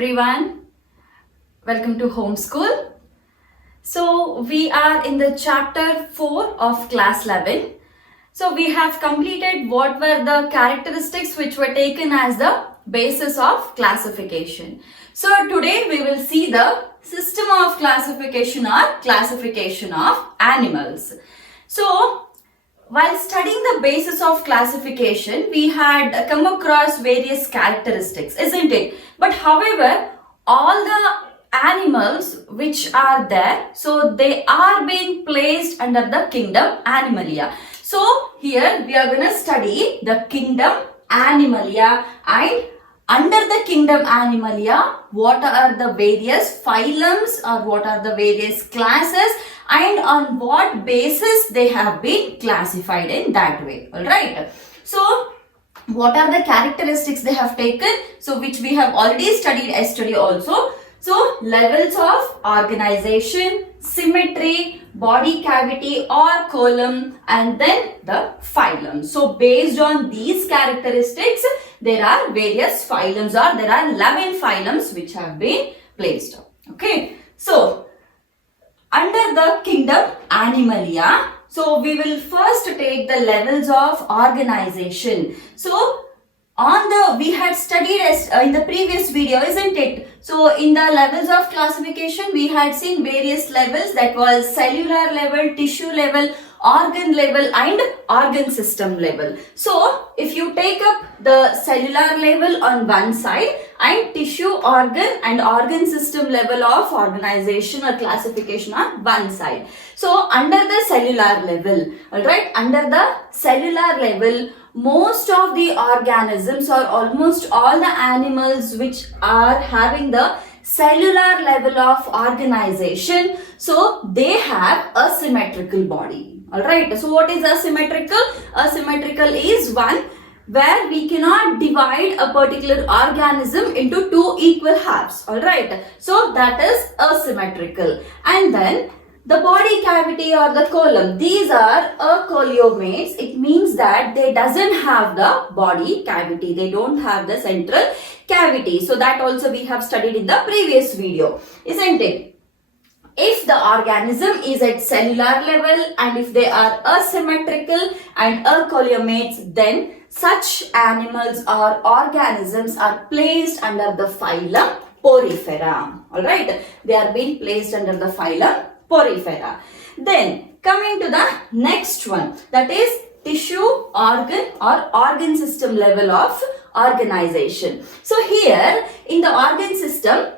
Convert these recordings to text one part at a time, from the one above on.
everyone. Welcome to Homeschool. So we are in the chapter 4 of class 11. So we have completed what were the characteristics which were taken as the basis of classification. So today we will see the system of classification or classification of animals. So while studying the basis of classification, we had come across various characteristics, isn't it? But however, all the animals which are there, so they are being placed under the kingdom Animalia. So here we are going to study the kingdom Animalia, and under the kingdom Animalia, what are the various phylums or what are the various classes and on what basis they have been classified in that way. Alright. So what are the characteristics they have taken? So which we have already studied yesterday also. So levels of organization, symmetry, body cavity or column, and then the phylum. So based on these characteristics, there are various phylums, or there are 11 phylums which have been placed. Okay. So under the kingdom Animalia, so we will first take the levels of organization. So we had studied in the previous video, isn't it? So in the levels of classification, we had seen various levels, that was cellular level, tissue level, organ level and organ system level. So if you take up the cellular level on one side and tissue, organ and organ system level of organization or classification on one side. So under the cellular level, alright, under the cellular level, most of the organisms or almost all the animals which are having the cellular level of organization, so they have a symmetrical body. Alright, so what is asymmetrical? Asymmetrical is one where we cannot divide a particular organism into two equal halves. Alright, so that is asymmetrical. And then the body cavity or the column, these are acoleomates. It means that they doesn't have the body cavity. They don't have the central cavity. So that also we have studied in the previous video, isn't it? If the organism is at cellular level and if they are asymmetrical and acoleomates, then such animals or organisms are placed under the phylum Porifera. Alright, they are being placed under the phylum Porifera. Then coming to the next one, that is tissue, organ or organ system level of organization. So here in the organ system,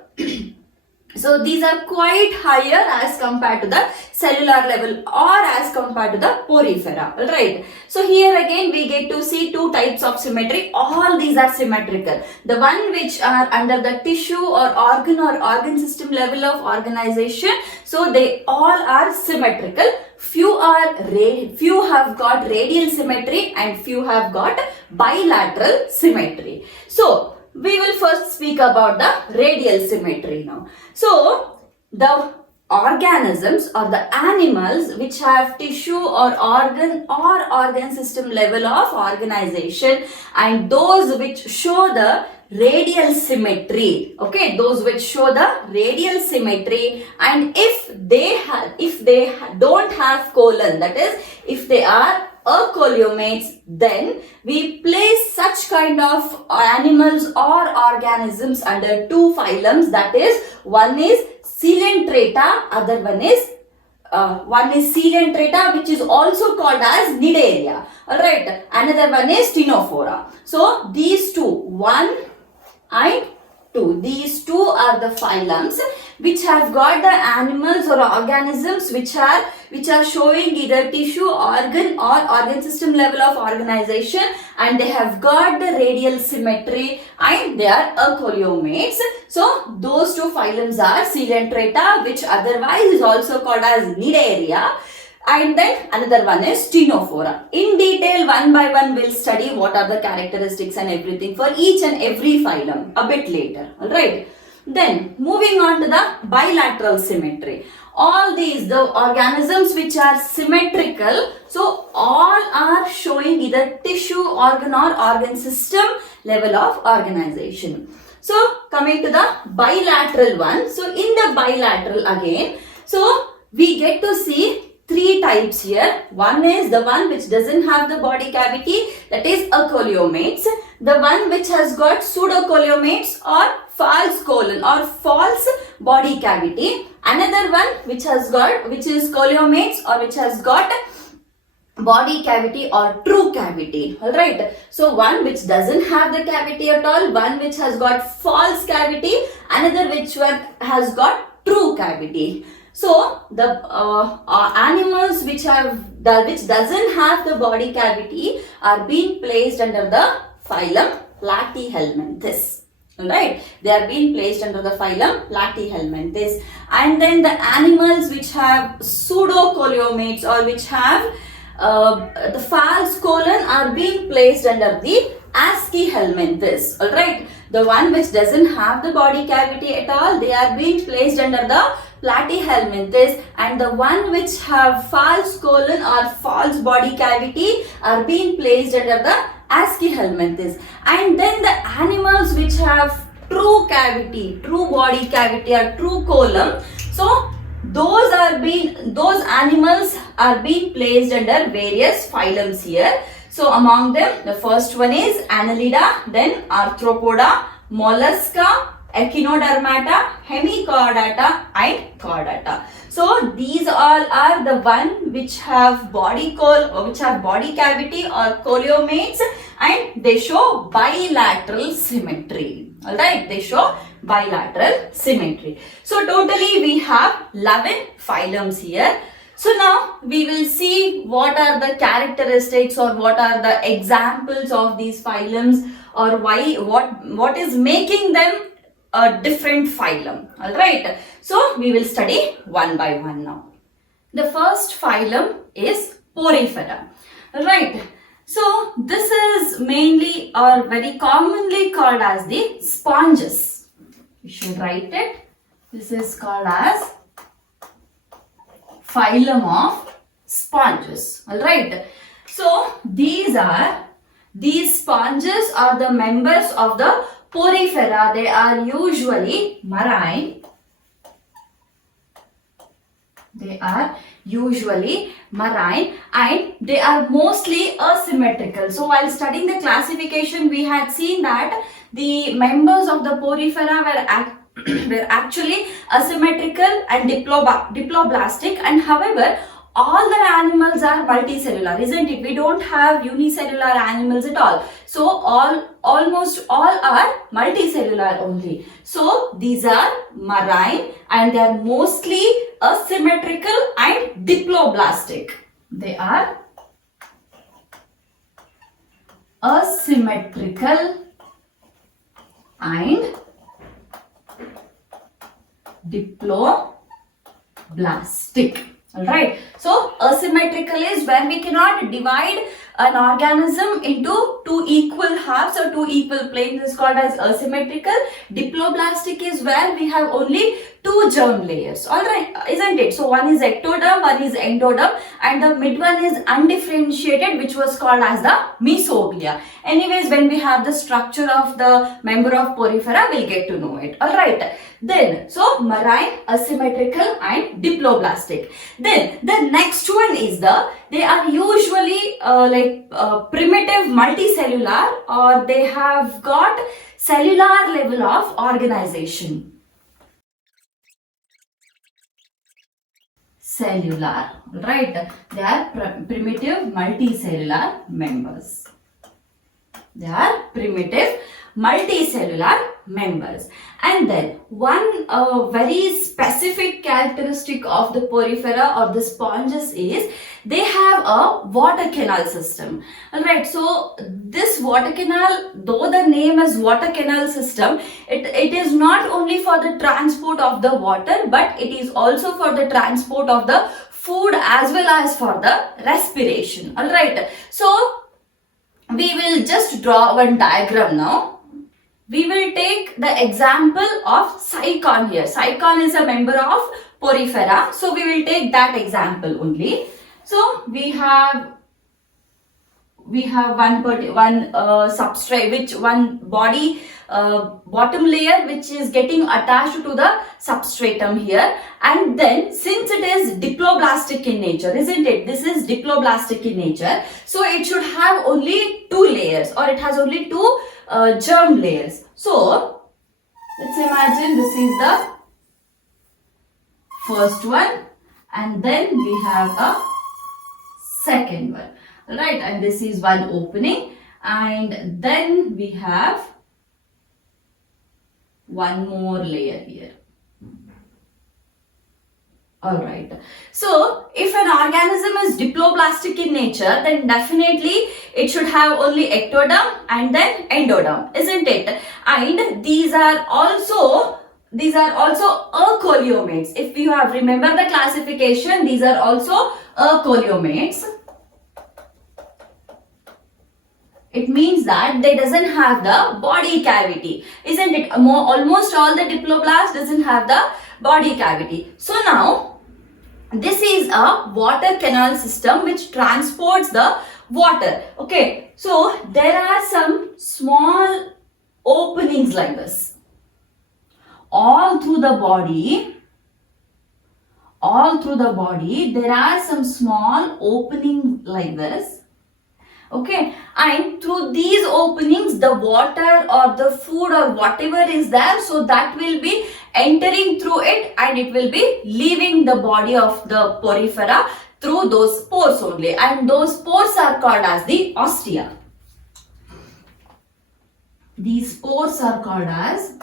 so these are quite higher as compared to the cellular level or as compared to the Porifera. Alright. So here again we get to see two types of symmetry. All these are symmetrical. The one which are under the tissue or organ system level of organization, so they all are symmetrical. Few have got radial symmetry and few have got bilateral symmetry. So we will first speak about the radial symmetry now. So the organisms or the animals which have tissue or organ system level of organization and those which show the radial symmetry, okay, those which show the radial symmetry, and if they don't have colon, that is if they are acoleomates, then we place such kind of animals or organisms under two phylums, that is one is Coelenterata, other one is Coelenterata, which is also called as Cnidaria. Alright, another one is Ctenophora. So these two, 1 and 2, these two are the phylums which have got the animals or organisms which are showing either tissue, organ or organ system level of organization, and they have got the radial symmetry and they are acoleomates. So those two phylums are Coelenterata, which otherwise is also called as Cnidaria, and then another one is Ctenophora. In detail, one by one we'll study what are the characteristics and everything for each and every phylum a bit later. Alright. Then moving on to the bilateral symmetry. All these, the organisms which are symmetrical, so all are showing either tissue, organ or organ system level of organization. So coming to the bilateral one. So in the bilateral again, so we get to see three types here. One is the one which doesn't have the body cavity, that is a coleomates. The one which has got pseudocoleomates or false colon or false body cavity. Another one which is coleomates or which has got body cavity or true cavity. Alright. So one which doesn't have the cavity at all, one which has got false cavity, another which one has got true cavity. So the animals which doesn't have the body cavity are being placed under the phylum Platyhelminthes. Alright, they are being placed under the phylum Platyhelminthes. And then the animals which have pseudocoleomates or which have the false colon are being placed under the Aschelminthes. Alright, the one which doesn't have the body cavity at all, they are being placed under the Platyhelminthes, and the one which have false colon or false body cavity are being placed under the Aschelminthes. And then the animals which have true cavity, true body cavity or true colon, so those animals are being placed under various phylums here. So among them, the first one is Annelida, then Arthropoda, Mollusca, Echinodermata, Hemichordata and Chordata. So these all are the one which have body cavity or coleomates, and they show bilateral symmetry. Alright, they show bilateral symmetry. So totally we have 11 phylums here. So now we will see what are the characteristics or what are the examples of these phylums, or what is making them a different phylum. Alright, so we will study one by one now. The first phylum is Porifera. Alright, so this is mainly or very commonly called as the sponges. You should write it. This is called as phylum of sponges. Alright, so these sponges are the members of the Porifera. They are usually marine. And they are mostly asymmetrical. So while studying the classification, we had seen that the members of the Porifera were actually asymmetrical and diploblastic, and however all the animals are multicellular, isn't it? We don't have unicellular animals at all. So almost all are multicellular only. So these are marine and they are mostly asymmetrical and diploblastic. They are asymmetrical and diploblastic. Alright, so asymmetrical is when we cannot divide an organism into two equal halves or two equal planes, is called as asymmetrical. Diploblastic is where we have only two germ layers. Alright, isn't it? So one is ectoderm, one is endoderm, and the mid one is undifferentiated, which was called as the mesoglia. Anyways, when we have the structure of the member of Porifera, we'll get to know it. Alright. Then, so marine, asymmetrical and diploblastic. Then, the next one is they are usually primitive multicellular, or they have got cellular level of organization. Cellular, right? They are primitive multicellular members. They are primitive multicellular members. And then one very specific characteristic of the Porifera or the sponges is they have a water canal system. Alright, so this water canal, though the name is water canal system, it is not only for the transport of the water, but it is also for the transport of the food as well as for the respiration. Alright, so we will just draw one diagram now. We will take the example of Cycon here. Cycon is a member of Porifera. So we will take that example only. So we have we have one substrate, one body bottom layer which is getting attached to the substratum here, and then since it is diploblastic in nature, isn't it? This is diploblastic in nature, so it should have only two layers, or it has only two germ layers. So let's imagine this is the first one, and then we have a second one, right? And this is one opening, and then we have one more layer here. Alright, so if an organism is diploblastic in nature, then definitely it should have only ectoderm and then endoderm, isn't it? And these are also eukaryotes. If you have remember the classification, these are also eukaryotes. It means that they doesn't have the body cavity, isn't it? Almost all the diploblasts doesn't have the body cavity. So now this is a water canal system which transports the water. Okay, so there are some small openings like this all through the body. There are some small openings like this. Okay, and through these openings the water or the food or whatever is there, so that will be entering through it and it will be leaving the body of the porifera through those pores only, and those pores are called as the ostia. These pores are called as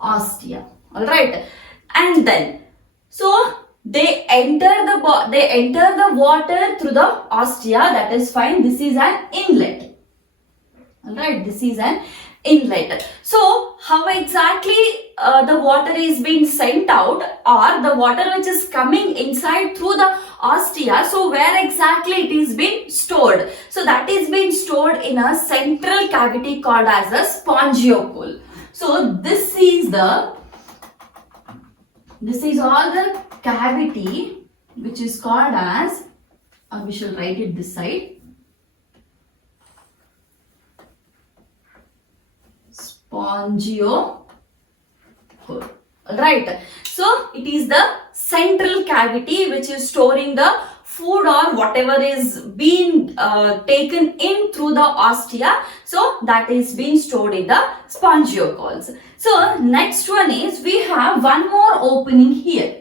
ostia. Alright, and then so they enter the water through the ostia, that is fine. This is an inlet. Alright, this is an inlet. So how exactly the water is being sent out, or the water which is coming inside through the ostia, so where exactly it is being stored? So that is being stored in a central cavity called as the spongocoel. So this is all the cavity which is called as, we shall write it this side, spongocoel. Right. So it is the central cavity which is storing the food or whatever is being taken in through the ostia. So that is being stored in the spongocoels. So next one is, we have one more opening here.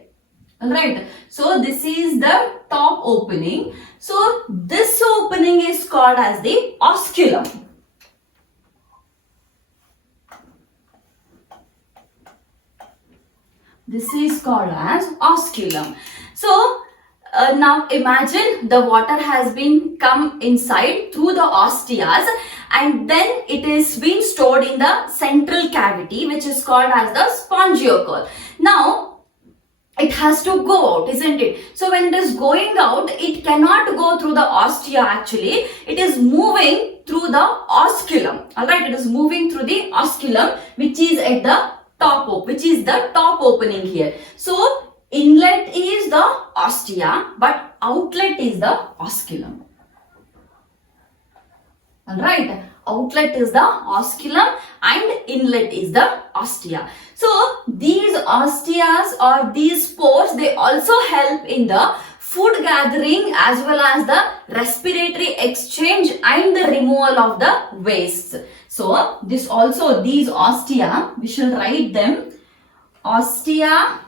Alright, so this is the top opening. So this opening is called as the osculum. This is called as osculum. So now imagine the water has been come inside through the ostias, and then it is being stored in the central cavity which is called as the spongocoel. Now it has to go out, isn't it? So when it is going out, it cannot go through the ostia actually. It is moving through the osculum. Alright, it is moving through the osculum which is at the top, which is the top opening here. So inlet is the ostia, but outlet is the osculum. Alright, outlet is the osculum and inlet is the ostia. So these ostias or these pores, they also help in the food gathering as well as the respiratory exchange and the removal of the wastes. So these ostia, we shall write them, ostia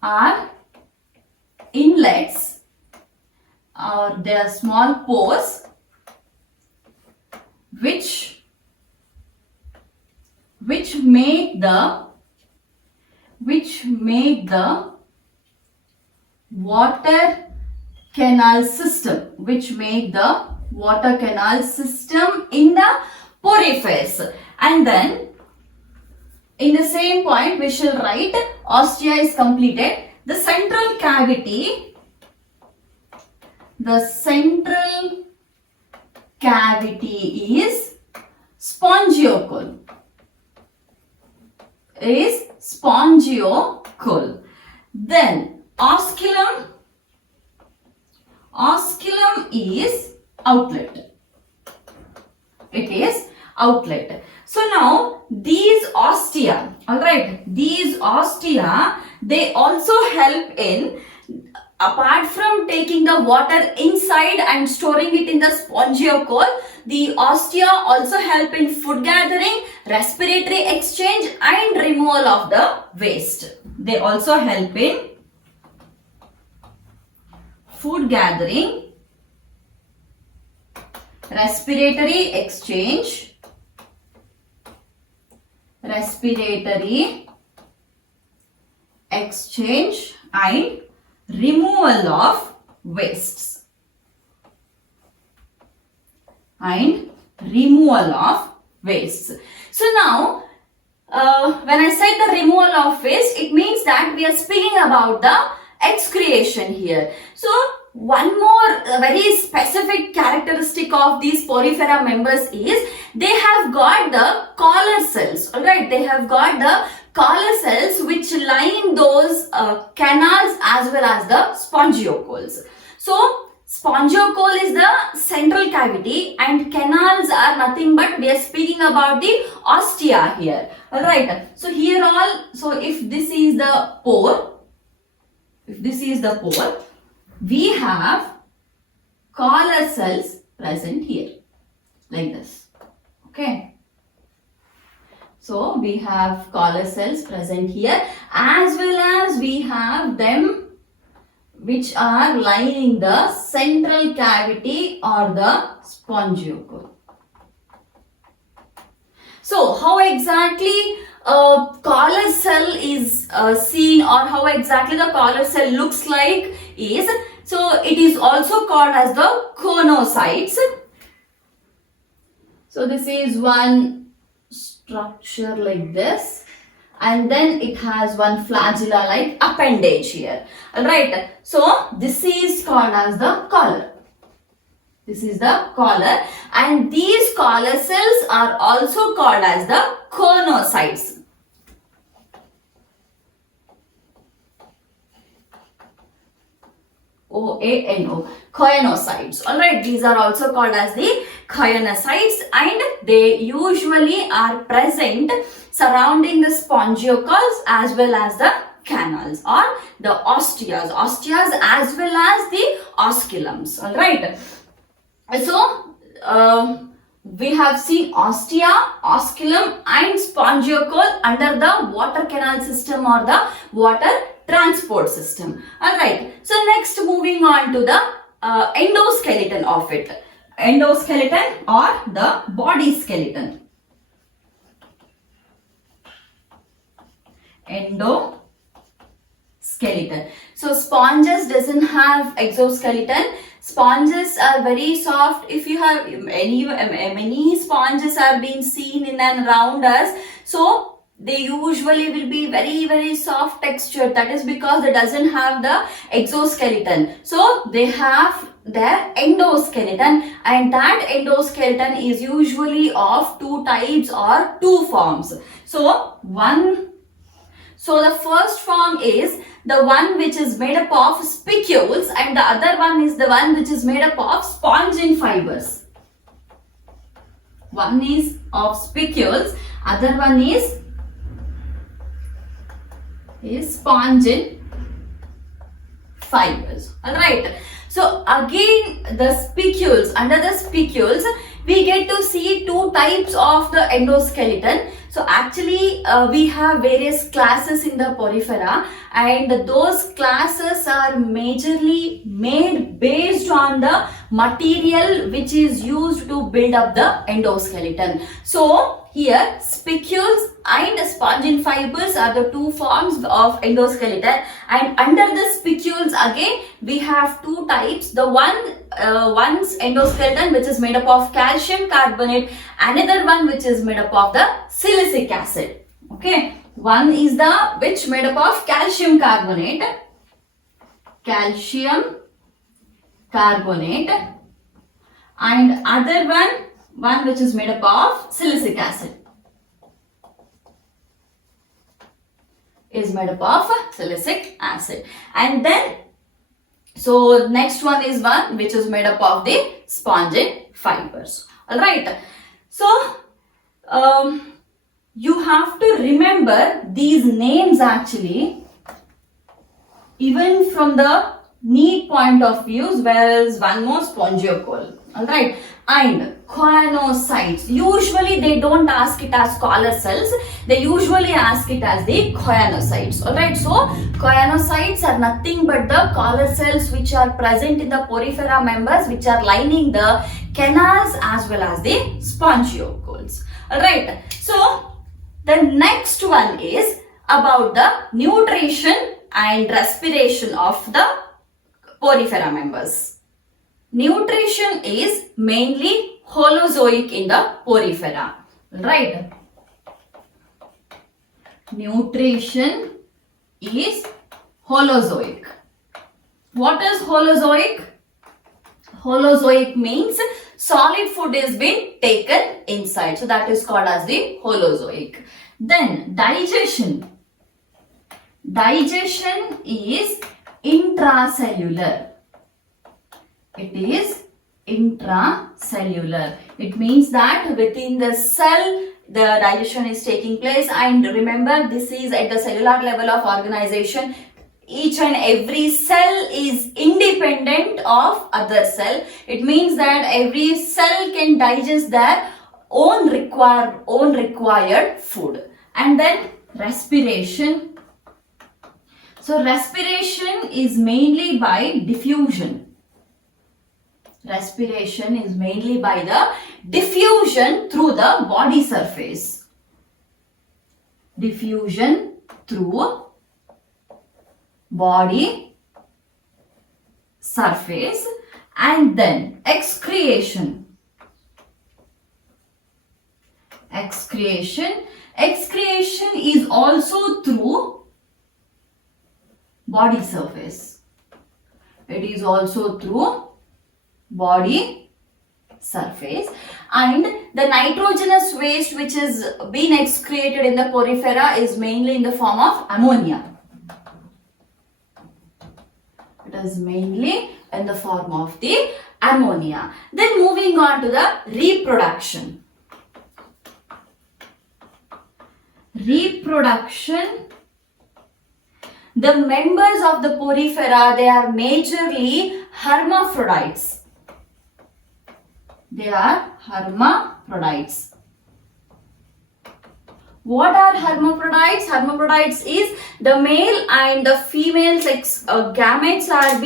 are inlets, or they are small pores which make the water canal system, in the porifers. And then in the same point we shall write, ostia is completed. The central cavity is spongocoel. Then osculum Osculum is outlet. It is outlet. So now these ostia, alright, these ostia, they also help in, apart from taking the water inside and storing it in the spongocoel, the ostia also help in food gathering, respiratory exchange and removal of the waste. They also help in food gathering, respiratory exchange, and removal of wastes. So now, when I said the removal of waste, it means that we are speaking about the excretion here. So one more very specific characteristic of these Porifera members is they have got the collar cells. Alright, they have got the collar cells which line those canals as well as the spongocoels. So spongocoel is the central cavity and canals are nothing but we are speaking about the ostia here. Alright, so here so if this is the pore, we have collar cells present here, like this. Okay. So we have collar cells present here as well as we have them which are lining the central cavity or the spongocoel. So how exactly a collar cell is seen, or how exactly the collar cell looks like is, so it is also called as the choanocytes. So this is one structure like this, and then it has one flagella like appendage here. Alright, so this is called as the collar. This is the collar, and these collar cells are also called as the choanocytes. O-A-N-O, choanocytes. Alright, these are also called as the choanocytes, and they usually are present surrounding the spongocoels as well as the canals or the ostias as well as the osculums. Alright. So, we have seen ostia, osculum and spongocoel under the water canal system or the water transport system. Alright, so next moving on to the endoskeleton of it. Endoskeleton or the body skeleton. Endoskeleton. So sponges doesn't have exoskeleton. Sponges are very soft. If you have many sponges are being seen in and around us, so they usually will be very soft texture. That is because it doesn't have the exoskeleton. So they have their endoskeleton, and that endoskeleton is usually of two types or two forms. So the first form is the one which is made up of spicules, and the other one is the one which is made up of spongin fibers. One is of spicules, other one is spongin fibers. Alright. So again the spicules, under the spicules we get to see two types of the endoskeleton. So actually we have various classes in the Porifera, and those classes are majorly made based on the material which is used to build up the endoskeleton. So here spicules and spongin fibers are the two forms of endoskeleton, and under the spicules again we have two types. The one's endoskeleton which is made up of calcium carbonate, another one which is made up of the silicic acid. Okay, one is the which made up of calcium carbonate, and other one which is made up of silicic acid, is made up of silicic acid. And then So next one is one which is made up of the spongic fibers. Alright. So you have to remember these names actually, even from the NEET point of view, whereas one more Spongocoel. Alright. And choanocytes, usually they don't ask it as collar cells, they usually ask it as the choanocytes. Alright, so choanocytes are nothing but the collar cells which are present in the porifera members, which are lining the canals as well as the spongiocoels. Alright, so the next one is about the nutrition and respiration of the porifera members. Nutrition is mainly holozoic in the porifera, right? Nutrition is holozoic. What is holozoic? Holozoic means solid food is being taken inside. So that is called as the holozoic. Then digestion. Digestion is intracellular. It is intracellular. It means that within the cell the digestion is taking place, and remember this is at the cellular level of organization. Each and every cell is independent of other cell. It means that every cell can digest their own required food. And then respiration. So respiration is mainly by diffusion. Respiration is mainly by the diffusion through the body surface. Diffusion through body surface. And then excretion. Excretion is also through body surface. It is also through body surface. And the nitrogenous waste which is being excreted in the porifera is mainly in the form of ammonia. It is mainly in the form of the ammonia. Then moving on to the reproduction. Reproduction. The members of the porifera, they are majorly hermaphrodites. They are hermaphrodites. What are hermaphrodites? Hermaphrodites is the male and the female gametes are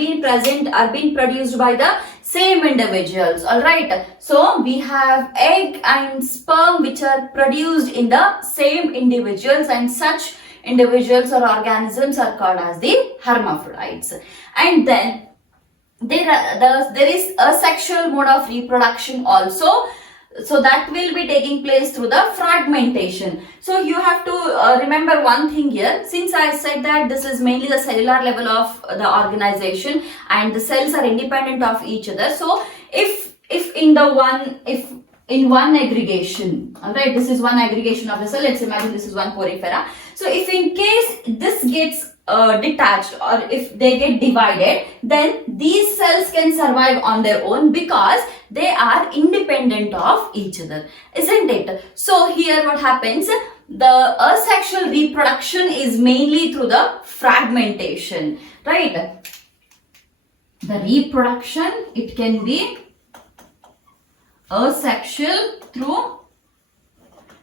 being produced by the same individuals. Alright. So we have egg and sperm which are produced in the same individuals, and such individuals or organisms are called as the hermaphrodites. And then there is a sexual mode of reproduction also. So that will be taking place through the fragmentation. So you have to remember one thing here. Since I said that this is mainly the cellular level of the organization and the cells are independent of each other. So if in one aggregation, alright, this is one aggregation of the cell. Let's imagine this is one porifera. So if in case this gets detached or if they get divided, then these cells can survive on their own because they are independent of each other, isn't it? So here what happens, the asexual reproduction is mainly through the fragmentation, right? The reproduction, it can be asexual through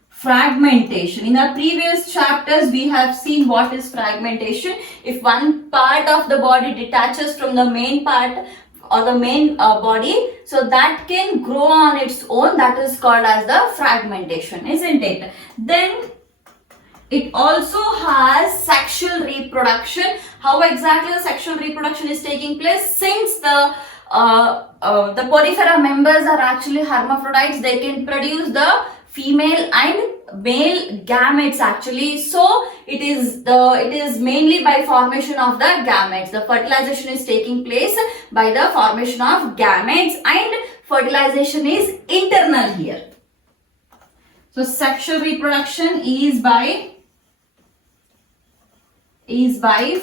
fragmentation. In our previous chapters, we have seen what is fragmentation. If one part of the body detaches from the main part or the main body, so that can grow on its own. That is called as the fragmentation, isn't it? Then it also has sexual reproduction. How exactly the sexual reproduction is taking place? Since the porifera members are actually hermaphrodites, they can produce the female and male gametes actually. So it is mainly by formation of the gametes. The fertilization is taking place by the formation of gametes, and fertilization is internal here. So sexual reproduction is by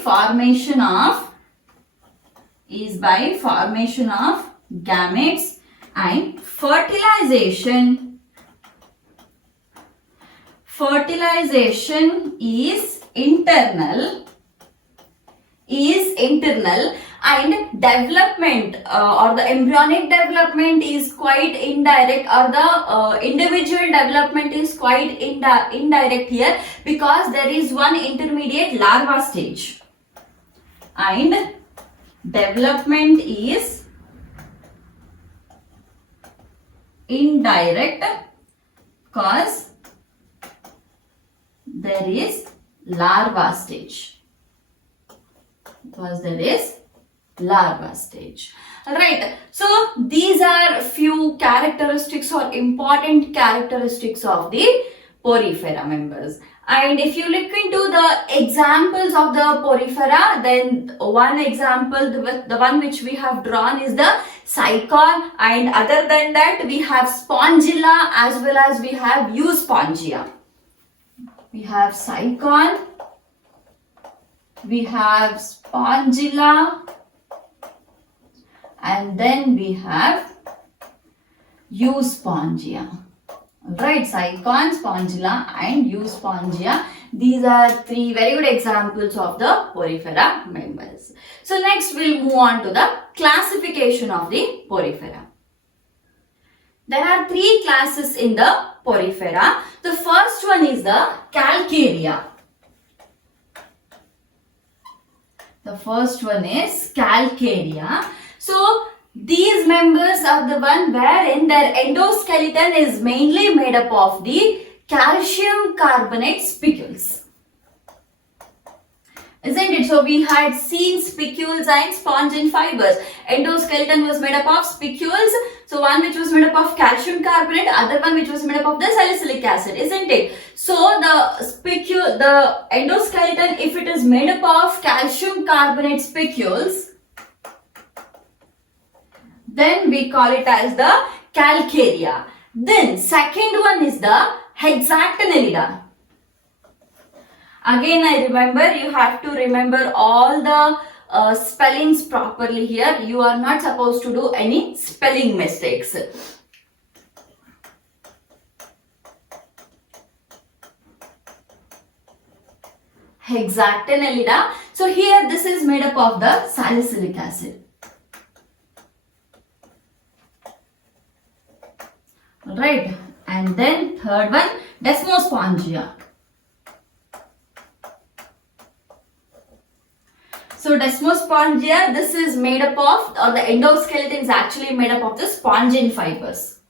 formation of is by formation of gametes and fertilization. Fertilization is internal and development or the embryonic development is quite indirect, or the individual development is quite indirect here, because there is one intermediate larva stage and development is indirect because there is larva stage. Right. So these are few characteristics or important characteristics of the Porifera members. And if you look into the examples of the Porifera, then one example, the one which we have drawn is the cycon, and other than that we have spongilla as well as we have euspongia. We have cycon, we have spongilla, and then we have euspongia. Right, cycon, spongilla and euspongia. These are three very good examples of the Porifera members. So next we'll move on to the classification of the Porifera. There are three classes in the Porifera. The first one is the Calcarea. The first one is Calcarea. So these members are the one wherein their endoskeleton is mainly made up of the calcium carbonate spicules. Isn't it? So we had seen spicules and spongin fibers. Endoskeleton was made up of spicules. So one which was made up of calcium carbonate, other one which was made up of the salicylic acid, isn't it? So the endoskeleton, if it is made up of calcium carbonate spicules, then we call it as the Calcarea. Then second one is the Hexactinellida. Again, I remember, you have to remember all the spellings properly here. You are not supposed to do any spelling mistakes. Hexactinellida. So here this is made up of the salicylic acid. Right. And then third one, Desmospongia. So Desmospongia, this is made up of, or the endoskeleton is actually made up of the spongin fibers.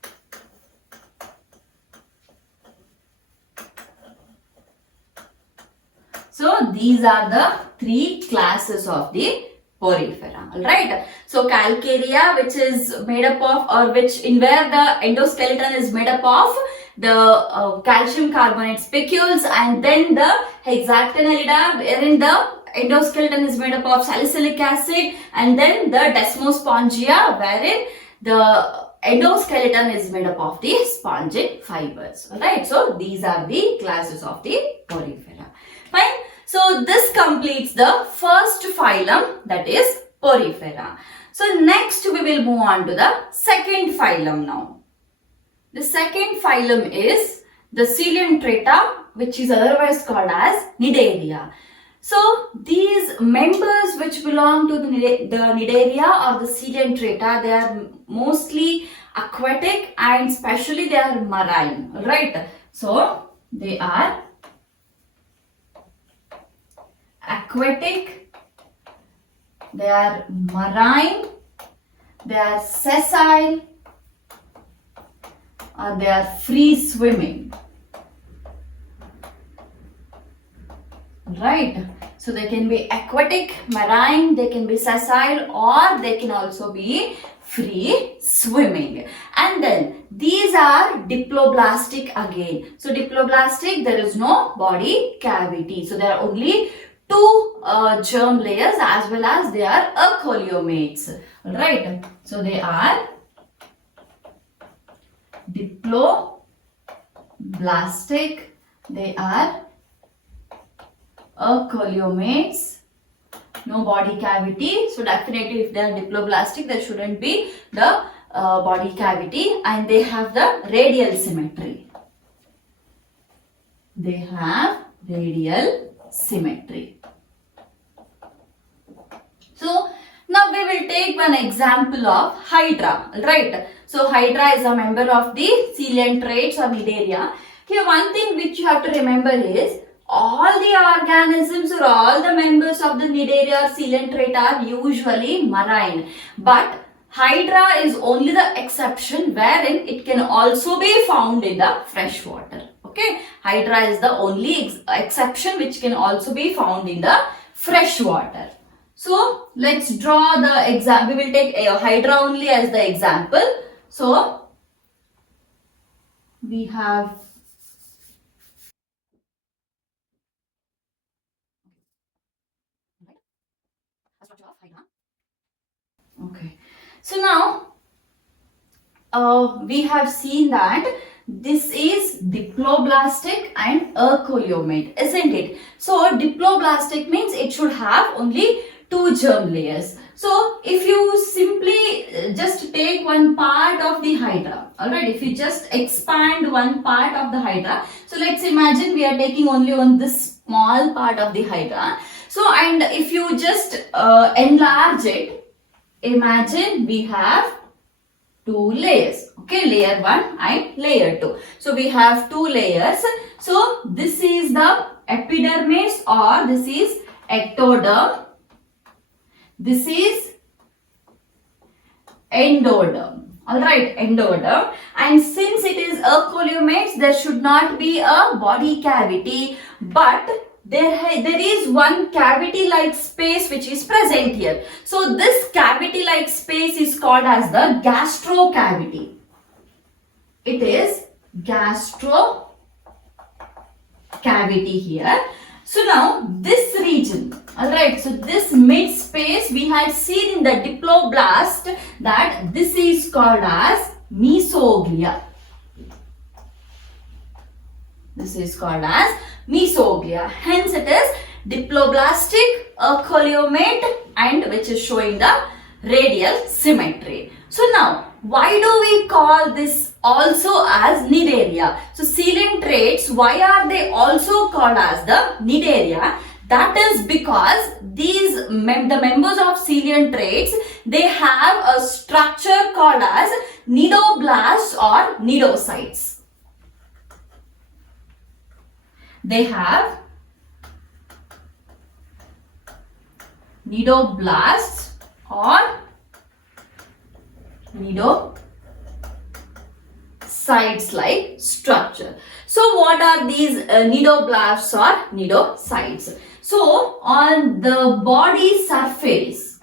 So these are the three classes of the Porifera. Alright. So Calcarea, which is made up of, or which in where the endoskeleton is made up of the calcium carbonate spicules, and then the Hexactinellida, wherein the endoskeleton is made up of salicylic acid, and then the Desmospongia, wherein the endoskeleton is made up of the spongin fibers. Alright, so these are the classes of the Porifera. Fine. So this completes the first phylum, that is Porifera. So next we will move on to the second phylum now. The second phylum is the Coelenterata, which is otherwise called as Cnidaria. So these members which belong to the Cnidaria or the Coelenterata, they are mostly aquatic and especially they are marine, right? So they are aquatic, they are marine, they are sessile, or they are free swimming. Right. So they can be aquatic, marine, they can be sessile, or they can also be free swimming. And then these are diploblastic again. So diploblastic, there is no body cavity. So there are only two germ layers as well as they are acoleomates. Right. So they are diploblastic, they are acoleomates, no body cavity. So definitely if they are diploblastic, there shouldn't be the body cavity, and they have the radial symmetry. They have radial symmetry. So now we will take one example of Hydra, right? So Hydra is a member of the Coelentrates or Cnidaria. Here one thing which you have to remember is all the organisms or all the members of the Cnidaria or Coelentrate are usually marine, but Hydra is only the exception wherein it can also be found in the fresh water. Okay, Hydra is the only exception which can also be found in the fresh water. So let's draw the example. We will take a Hydra only as the example. So we have okay. So now we have seen that this is diploblastic and acoleomate, isn't it? So diploblastic means it should have only 2 germ layers. So if you simply just take one part of the Hydra, alright, if you just expand one part of the Hydra, so let's imagine we are taking only on this small part of the Hydra. So and if you just enlarge it, imagine we have 2 layers, okay, layer 1 and layer 2. So we have 2 layers. So this is the epidermis or this is ectoderm. This is endoderm, alright, endoderm. And since it is acoleomates, there should not be a body cavity, but there is one cavity-like space which is present here. So this cavity-like space is called as the gastrocavity. It is gastrocavity here. So now this region, alright, so this mid space we had seen in the diploblast that this is called as mesoglia. This is called as mesoglia. Hence it is diploblastic, acoleomate, and which is showing the radial symmetry. So now, why do we call this also as Cnidaria? So Coelentrates, why are they also called as the Cnidaria? That is because the members of Coelentrates, they have a structure called as cnidoblasts or cnidocytes. They have cnidoblasts or cnidocytes like structure. So what are these cnidoblasts or cnidocytes? So on the body surface,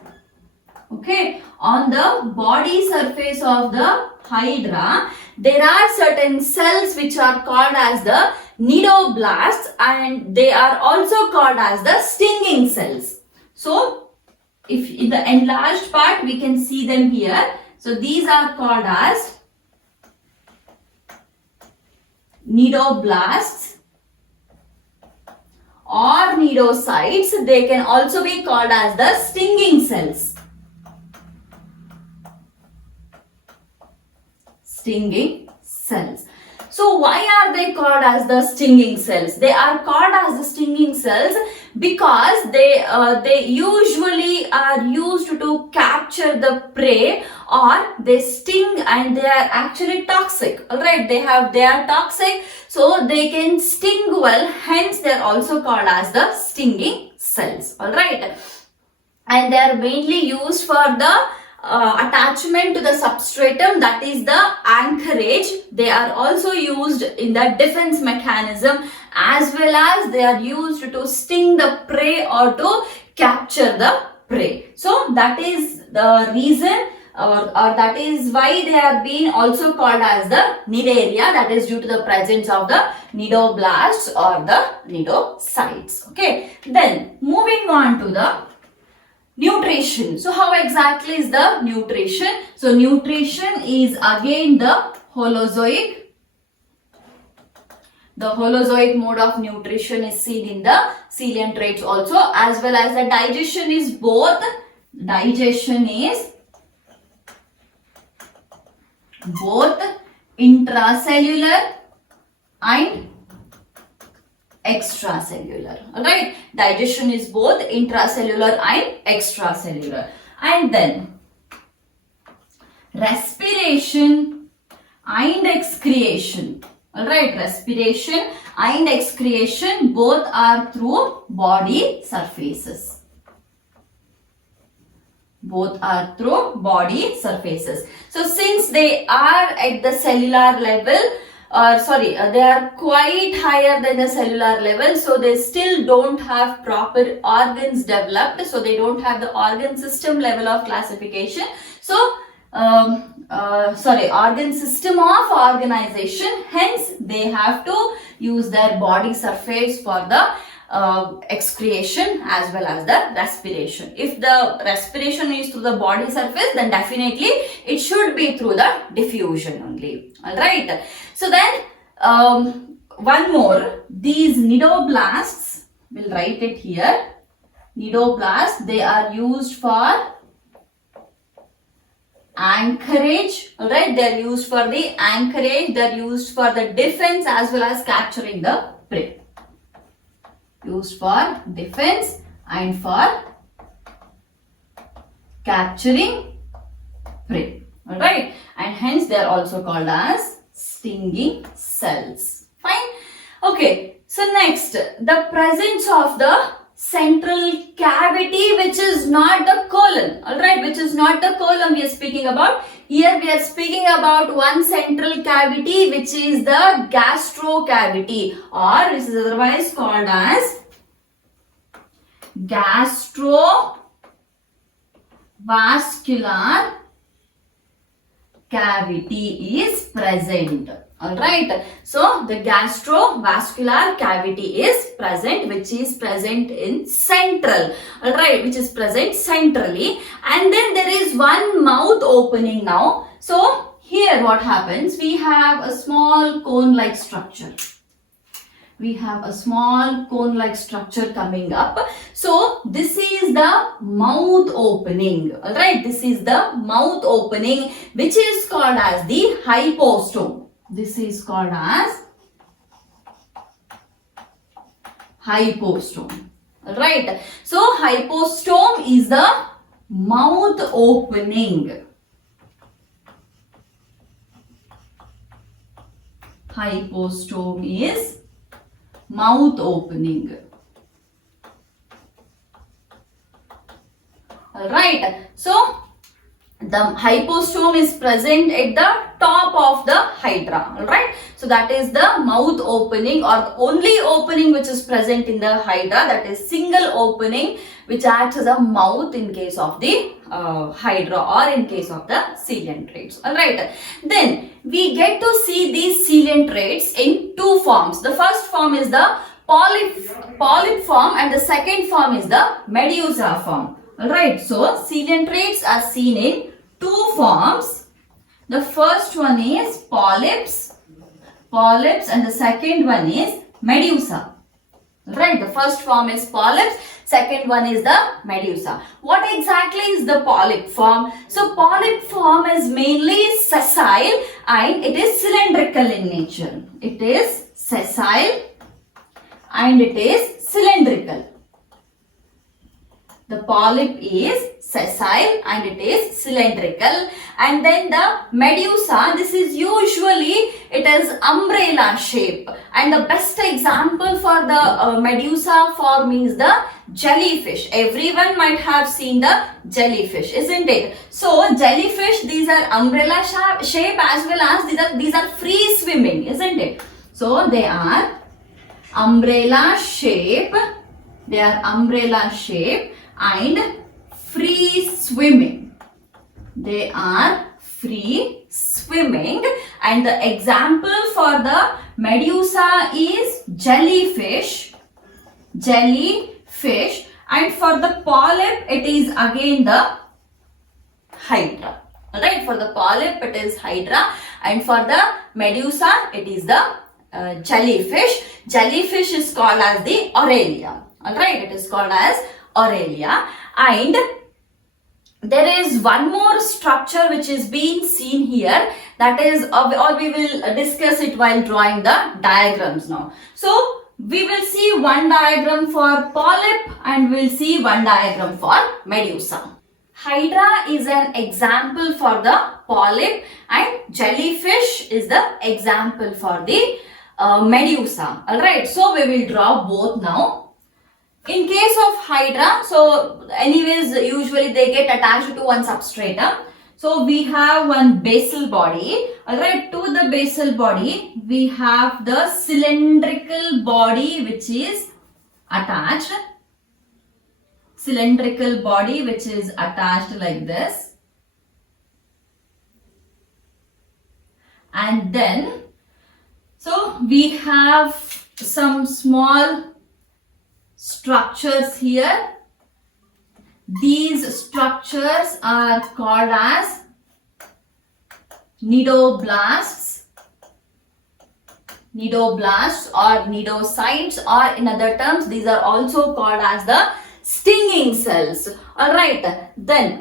okay, on the body surface of the Hydra, there are certain cells which are called as the cnidoblasts, and they are also called as the stinging cells. So if in the enlarged part we can see them here. So these are called as cnidoblasts or cnidocytes. They can also be called as the stinging cells. Stinging cells. So why are they called as the stinging cells? They are called as the stinging cells because they usually are used to capture the prey, or they sting and they are actually toxic. Alright, they are toxic, so they can sting well, hence they are also called as the stinging cells. Alright, and they are mainly used for the attachment to the substratum, that is the anchorage. They are also used in the defense mechanism, as well as they are used to sting the prey or to capture the prey. So that is the reason, or that is why they are being also called as the Cnidaria, that is due to the presence of the cnidoblasts or the cnidocytes. Okay, then moving on to the nutrition. So how exactly is the nutrition? So nutrition is again the Holozoic The holozoic mode of nutrition is seen in the coelentrates also, as well as the digestion is both intracellular and extracellular. Alright, digestion is both intracellular and extracellular. And then respiration and excretion. Alright, respiration and excretion both are through body surfaces. Both are through body surfaces. So since they are at the cellular level, they are quite higher than the cellular level, so they still don't have proper organs developed, so they don't have the organ system level of classification. So organ system of organization, hence they have to use their body surface for the excretion as well as the respiration. If the respiration is through the body surface, then definitely it should be through the diffusion only. Alright. So then one more, these nidoblasts, we'll write it here. Nidoblasts, they are used for anchorage. Alright, they are used for the anchorage, they are used for the defense as well as capturing the prey. Used for defense and for capturing prey. Alright, and hence they are also called as stinging cells. Fine. Okay, so next, the presence of the central cavity, which is not the colon. Alright, which is not the colon we are speaking about. Here we are speaking about one central cavity, which is the gastrocavity, or this is otherwise called as gastrovascular cavity is present. Alright, so the gastrovascular cavity is present, which is present in central. Alright, which is present centrally, and then there is one mouth opening now. So here what happens, we have a small cone-like structure. We have a small cone-like structure coming up. So this is the mouth opening. Alright, this is the mouth opening, which is called as the hypostome. This is called as hypostome. Alright, so hypostome is the mouth opening. Hypostome is mouth opening. Alright, so the hypostome is present at the top of the hydra. Alright, so that is the mouth opening, or the only opening which is present in the hydra, that is single opening which acts as a mouth in case of the hydra or in case of the coelentrates. Alright, then we get to see these coelentrates in two forms. The first form is the polyp form, and the second form is the medusa form. Alright, so coelentrates are seen in two forms. The first one is polyps, and the second one is medusa. Right, the first form is polyps, second one is the medusa. What exactly is the polyp form? So polyp form is mainly sessile and it is cylindrical in nature. It is sessile and it is cylindrical. The polyp is sessile and it is cylindrical, and then the medusa, this is usually, it is umbrella shape, and the best example for the medusa form is the jellyfish. Everyone might have seen the jellyfish, isn't it? So jellyfish, these are umbrella shape as well as these are free swimming, isn't it? So they are umbrella shape, and free swimming. They are free swimming, and the example for the medusa is jellyfish, and for the polyp it is again the hydra. Alright, for the polyp it is hydra, and for the medusa it is the jellyfish. Jellyfish is called as the Aurelia. Alright, it is called as Aurelia. And there is one more structure which is being seen here, that is, or we will discuss it while drawing the diagrams now. So we will see one diagram for polyp and we'll see one diagram for medusa. Hydra is an example for the polyp and jellyfish is the example for the medusa. Alright, so we will draw both now. In case of hydra, so anyways, usually they get attached to one substratum. So we have one basal body. Alright, to the basal body, we have the cylindrical body which is attached. Cylindrical body which is attached like this. And then, so we have some small structures here. These structures are called as nidoblasts or nidocytes, or in other terms these are also called as the stinging cells. Alright, then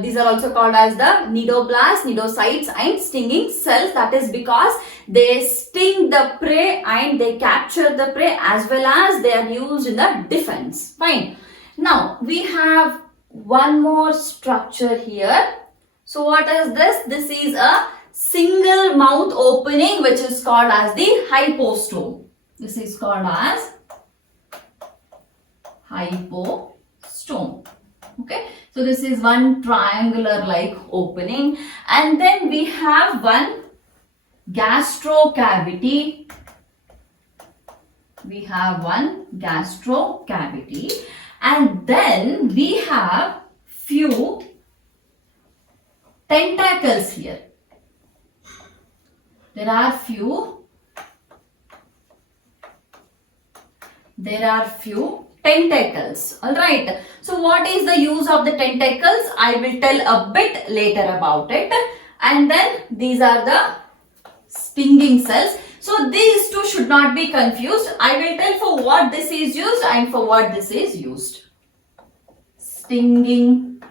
these are also called as the nidoblasts, nidocytes and stinging cells. That is because they sting the prey and they capture the prey, as well as they are used in the defense. Fine. Now we have one more structure here. So what is this? This is a single mouth opening which is called as the hypostome. This is called as hypostome. Okay, so this is one triangular like opening, and then we have one gastrocavity. We have one gastrocavity, and then we have few tentacles here. There are few tentacles. Alright, so what is the use of the tentacles? I will tell a bit later about it. And then these are the stinging cells. So these two should not be confused. I will tell for what this is used and for what this is used. Stinging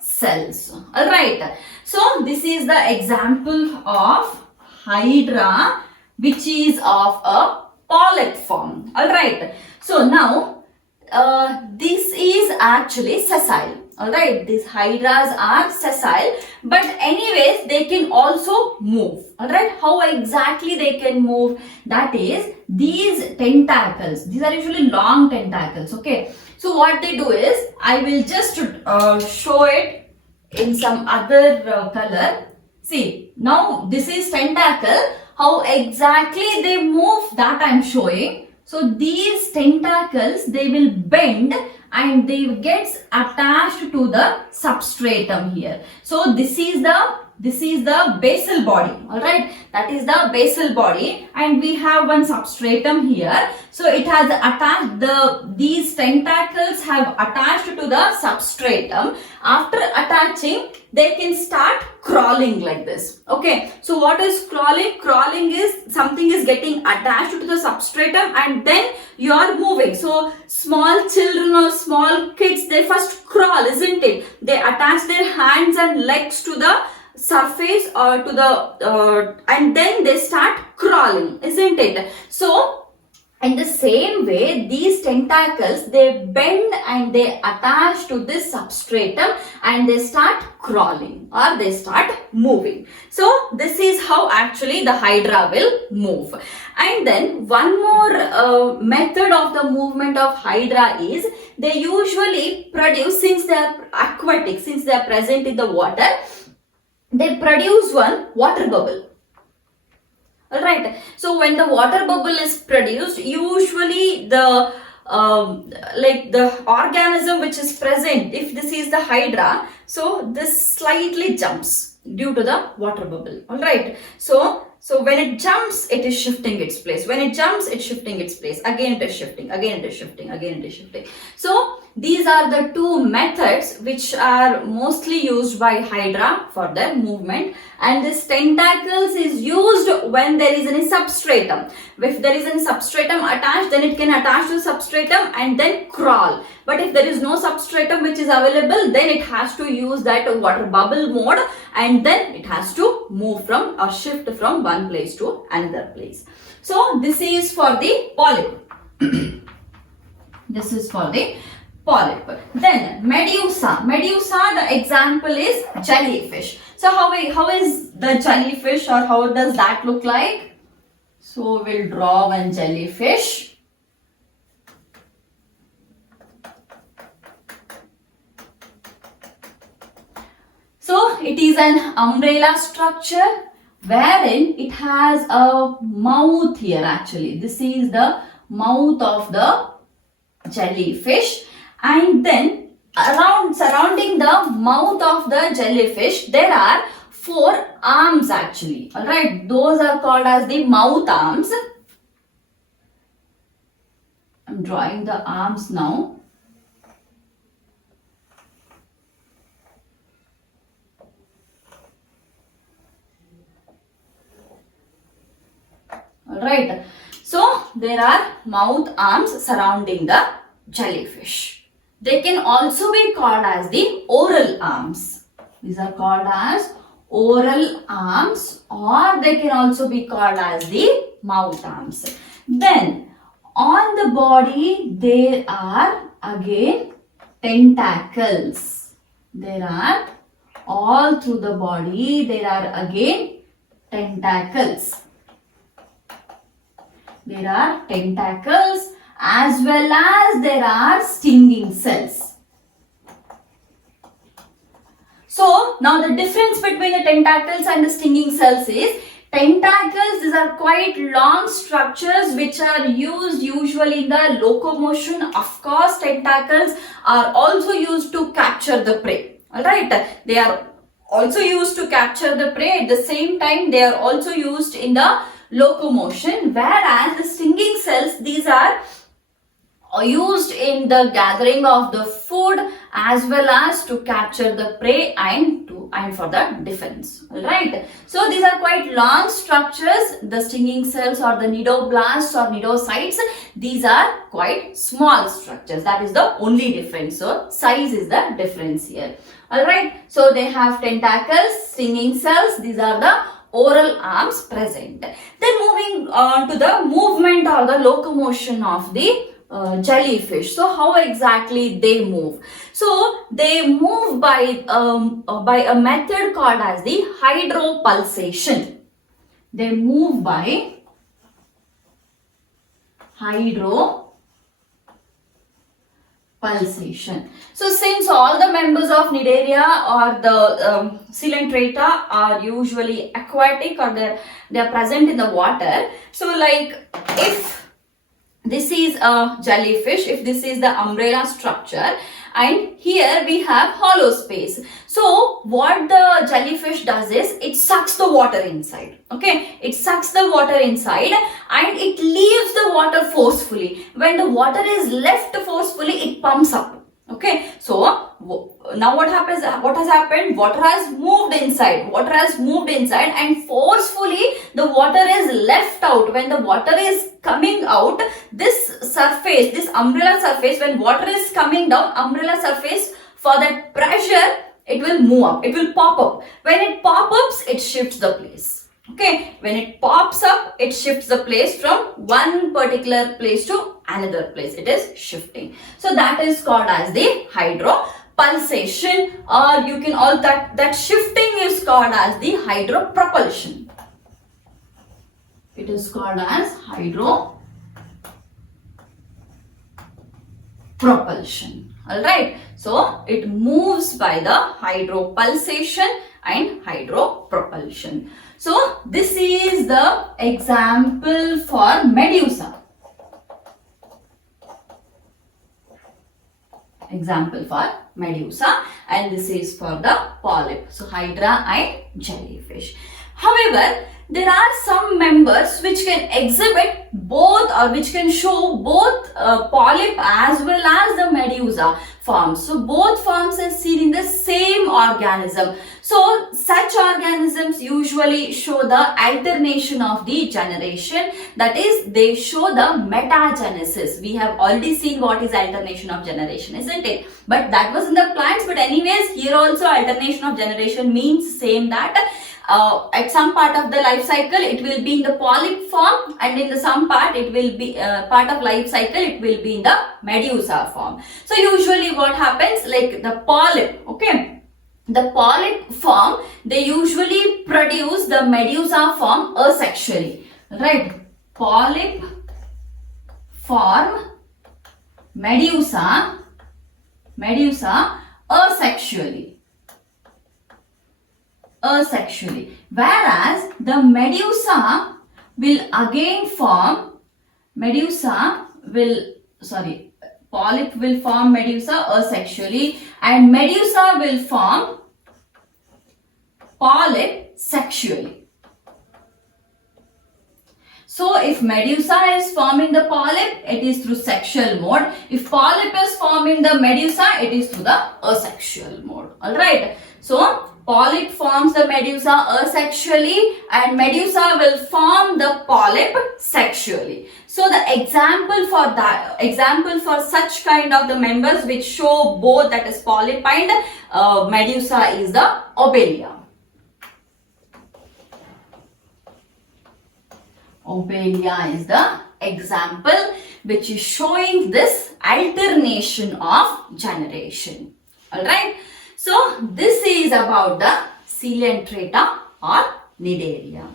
cells. Alright, so this is the example of hydra which is of a polyp form. Alright, so now this is actually sessile. Alright, these hydras are sessile, but anyways they can also move. Alright, how exactly they can move? That is, these tentacles, these are usually long tentacles. Okay, so what they do is, I will just show it in some other color. See, now this is tentacle. How exactly they move, that I am showing. So these tentacles, they will bend and they gets attached to the substratum here. So this is the basal body. Alright, that is the basal body, and we have one substratum here. So it has attached, these tentacles have attached to the substratum. After attaching, they can start crawling like this. Okay, so what is crawling? Crawling is something is getting attached to the substratum and then you are moving. So small children or small kids, they first crawl, isn't it? They attach their hands and legs to the surface or to the and then they start crawling, isn't it? So in the same way, these tentacles, they bend and they attach to this substratum and they start crawling or they start moving. So this is how actually the hydra will move. And then one more method of the movement of hydra is, they usually produce, since they are aquatic, since they are present in the water, they produce one water bubble. Alright, so when the water bubble is produced, usually the the organism which is present, if this is the hydra, so this slightly jumps due to the water bubble. Alright, so So when it jumps, it is shifting its place. When it jumps, it's shifting its place. Again it is shifting, again it is shifting, again it is shifting. So these are the two methods which are mostly used by Hydra for their movement, and this tentacles is used when there is any substratum. If there is any substratum attached, then it can attach to substratum and then crawl. But if there is no substratum which is available, then it has to use that water bubble mode, and then it has to move from or shift from one place to another place. So this is for the polyp. This is for the polyp. Then medusa. Medusa, the example is jellyfish. So how is the jellyfish, or how does that look like? So we'll draw one jellyfish. So it is an umbrella structure wherein it has a mouth here actually. This is the mouth of the jellyfish, and then surrounding the mouth of the jellyfish there are 4 arms actually. Alright, those are called as the mouth arms. I'm drawing the arms now. Alright, so there are mouth arms surrounding the jellyfish. They can also be called as the oral arms. These are called as oral arms, or they can also be called as the mouth arms. Then on the body there are again tentacles. There are all through the body there are again tentacles. There are tentacles as well as there are stinging cells. So now the difference between the tentacles and the stinging cells is tentacles, these are quite long structures which are used usually in the locomotion. Of course, tentacles are also used to capture the prey. Alright, they are also used to capture the prey. At the same time, they are also used in the locomotion, whereas the stinging cells, these are used in the gathering of the food as well as to capture the prey and for the defense. Alright, so these are quite long structures. The stinging cells or the nidoblasts or nidocytes, these are quite small structures. That is the only difference. So size is the difference here. Alright, so they have tentacles, stinging cells, these are the oral arms present. Then moving on to the movement or the locomotion of the jellyfish. So how exactly they move? So they move by a method called as the hydropulsation. They move by hydropulsation. So since all the members of Cnidaria or the Coelenterata are usually aquatic, or they are present in the water. So like if this is a jellyfish, if this is the umbrella structure, and here we have hollow space. So what the jellyfish does is it sucks the water inside. Okay, it sucks the water inside and it leaves the water forcefully. When the water is left forcefully, it pumps up. Okay, so now what happens? What has happened? Water has moved inside. Water has moved inside, and forcefully the water is left out. When the water is coming out, this surface, this umbrella surface, when water is coming down, umbrella surface, for that pressure, it will move up. It will pop up. When it pop ups, it shifts the place. Okay, when it pops up, it shifts the place from one particular place to another place. It is shifting. So that is called as the hydropulsation, or you can all that shifting is called as the hydropropulsion. It is called as hydropropulsion. Alright, so it moves by the hydropulsation and hydropropulsion. So this is the example for medusa. Example for medusa, and this is for the polyp. So hydra and jellyfish. However, there are some members which can exhibit both or which can show both polyp as well as the medusa forms. So both forms are seen in the same organism. So such organisms usually show the alternation of the generation, that is they show the metagenesis. We have already seen what is alternation of generation, isn't it? But that was in the plants, but anyways here also alternation of generation means same, that at some part of the life cycle it will be in the polyp form, and in the some part it will be part of life cycle it will be in the medusa form. So usually what happens, like the polyp, okay, the polyp form, they usually produce the medusa form asexually, right? Polyp form medusa asexually, whereas the medusa will again form polyp will form medusa asexually, and medusa will form polyp sexually. So if medusa is forming the polyp, it is through sexual mode. If polyp is forming the medusa, it is through the asexual mode. Alright. So polyp forms the medusa asexually and medusa will form the polyp sexually. So the example for such kind of the members which show both, that is polyp and medusa, is the obelia. Obelia is the example which is showing this alternation of generation. Alright. So this is about the Coelenterata or Cnidaria.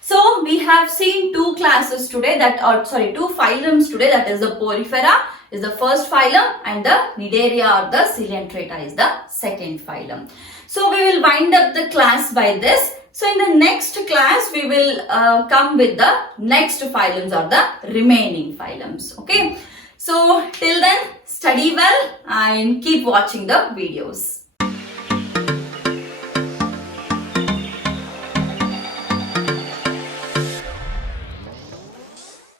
So we have seen two classes today, two phylums today, that is the Porifera is the first phylum and the Cnidaria or the Coelenterata is the second phylum. So we will wind up the class by this. So in the next class we will come with the next phylums or the remaining phylums. Okay. So till then, study well and keep watching the videos.